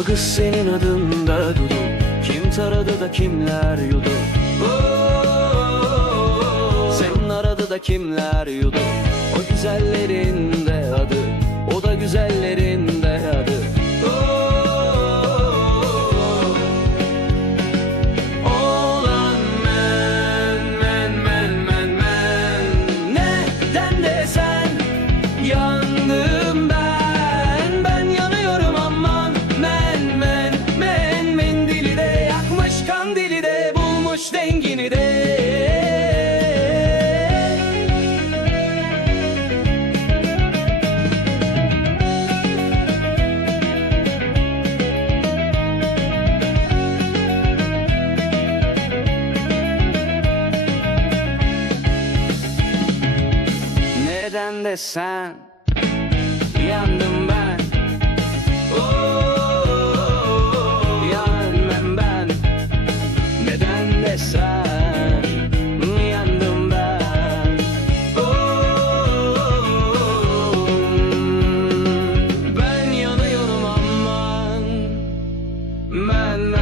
Agız senin adında dudu Kim taradı da kimler yudu Senin aradı da kimler yudu O güzellerin de adı de bulmuş dengini de. Neden desen yandım ben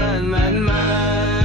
man, man, man.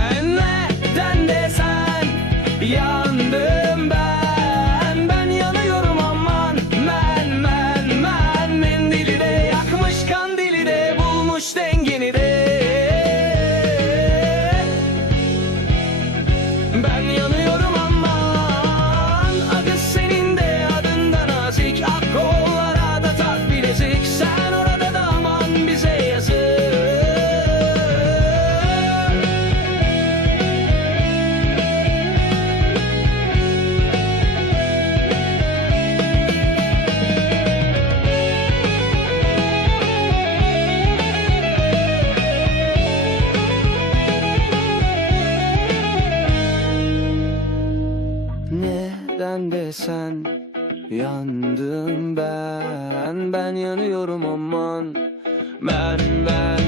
Neden desen yandım ben. Ben yanıyorum aman. Ben ben